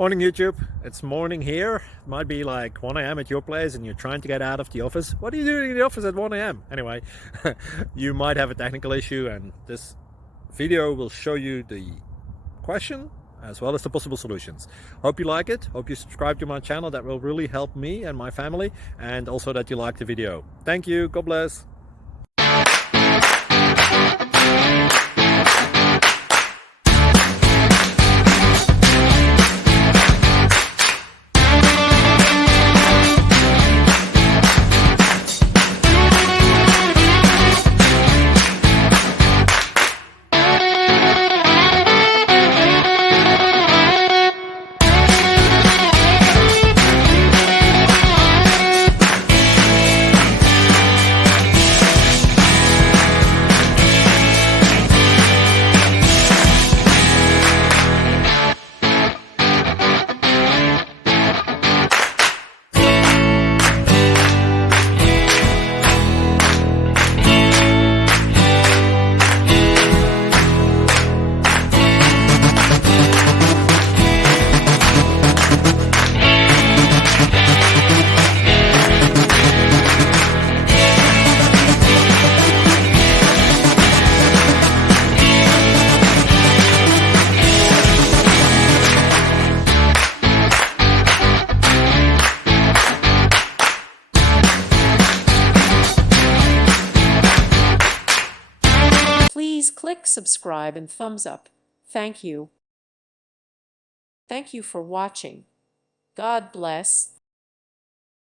Morning YouTube, it's morning here. It might be like 1 a.m. at your place and you're trying to get out of the office. What are you doing in the office at 1 a.m.? Anyway, you might have a technical issue and this video will show you the question as well as the possible solutions. Hope you like it, hope you subscribe to my channel. That will really help me and my family, and also that you like the video. Thank you, God bless. Please click subscribe and thumbs up. Thank you. Thank you for watching. God bless.